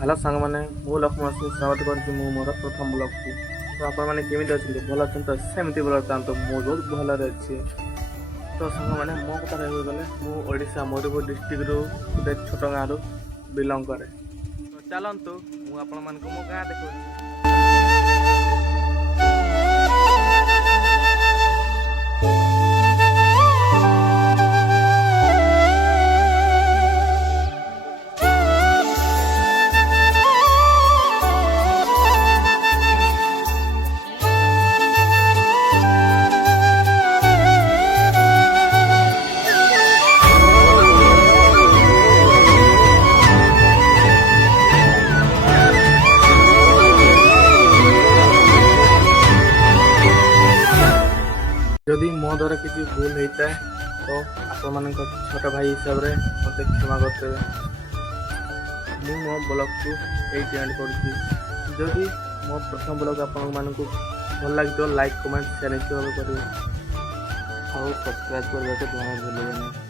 Hello सांग मैंने मु लक्ष्मण सिंह स्वागत कर मोर प्रथम ब्लॉग को। तो आपने केमी अच्छे भल अच्छे तो सेमती भल था तो मुझे बहुत भल अच्छे। तो सांग मैंने मो कथा कह गले मुझा मयूरभ डिस्ट्रिक्ट रू गोटे छोट गाँव रू बिलंग करे। तो चलतु मुझे मो गाँ देखा। जदि मो द्वारा किसी भूल होता है तो आपण छोट भाई हिसाब से मत क्षमा करते मो ब्लॉग को ये एंड कर मो प्रथम ब्लॉग आपण मानक भल लगे लाइक कमेंट शेयर निश्चित भाव करेंगे और सब्सक्राइब करने को भूलें नहीं।